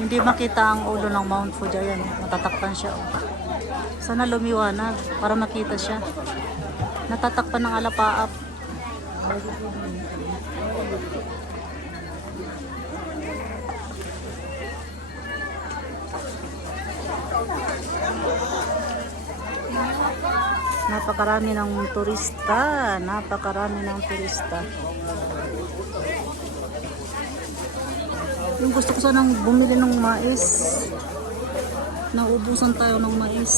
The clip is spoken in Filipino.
Hindi makita ang ulo ng Mount Fuji. Ayan, natatakpan siya. Sana lumiwanag para makita siya. Natatakpan ng alapaap. Napakarami ng turista. Napakarami ng turista. Yung gusto ko sanang bumili ng mais. Naubusan tayo ng mais.